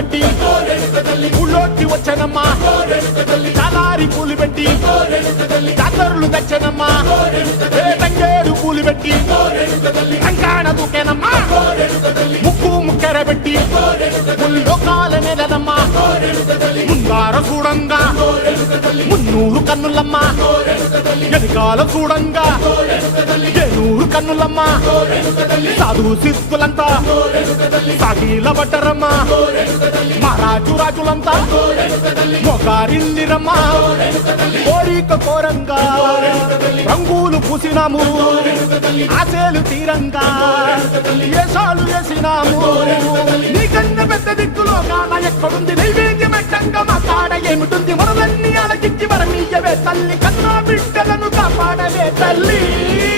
కట్టి ఊళ్ళోకి వచ్చనమ్మా చాలారి పూలు పెట్టి జాతరులు తెచ్చనమ్మా తంగేడు పూలు పెట్టి కంకాణ దూకేనమ్మా ముక్కు ముక్కెర పెట్టి ముల్లోకాల నెలనమ్మా ముందార చూడంగా మున్నూరు కన్నులమ్మా వెనకాల చూడంగా ఏనూరు కన్నులమ్మా సాధు సిద్ధులంతా సాగిల పడ్డరమ్మా మహారాజు రాజులంతా మొగారిందిరమ్మా కోరిక కోరంగా రంగులు పూసినాము ఆశలు తీరంగా ఏసాలు వేసినాము నీకన్నా పెద్ద దిక్కులో కాన ఎక్కడుంది నైవేద్యం ఎట్టంగా మా కాడ ఏమిటుంది మనలన్నీ అలకిచ్చి వరమీయవే తల్లి కన్నా బిడ్డలను కాపాడవే తల్లి